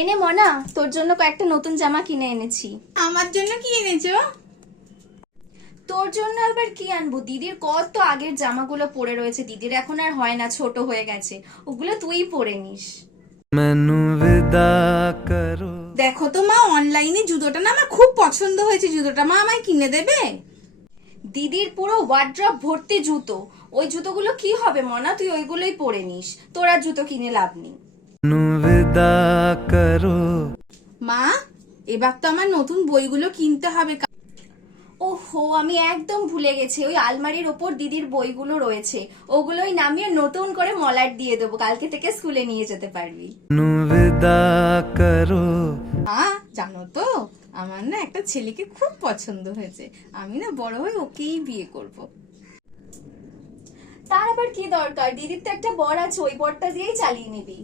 এনে মনা, তোর জন্য কয়েকটা নতুন জামা কিনে এনেছি। আমার জন্য কি এনেছো? তোর জন্য আবার কি আনবো? দিদির কত আগের জামাগুলো পরে রয়েছে, দিদির এখন আর হয় না, ছোট হয়ে গেছে, ওগুলো তুই পরে নিস। দেখো তো মা, অনলাইনে জুতোটা না আমার খুব পছন্দ হয়েছে। জুতোটা মা আমায় কিনে দেবে? দিদির পুরো ওয়ার্ড্রপ ভর্তি জুতো, ওই জুতোগুলো কি হবে মনা, তুই ওইগুলোই পরে নিস, তোর আর জুতো কিনে লাভ নেই। মা, এবার তো আমার নতুন বইগুলো কিনতে হবে। ওহো, আমি একদম ভুলে গেছি, ওই আলমারির ওপর দিদির বইগুলো রয়েছে, ওগুলোই নামিয়ে নতুন করে মলাট দিয়ে দেবো, কালকে থেকে স্কুলে নিয়ে যেতে পারবি। মা, জানো তো আমার না একটা ছেলেকে খুব পছন্দ হয়েছে। আমি না বড় হয়ে ওকেই বিয়ে করব। তার আবার কি দরকার, দিদির তো একটা বর আছে, ওই বরটা দিয়েই চালিয়ে নিবি।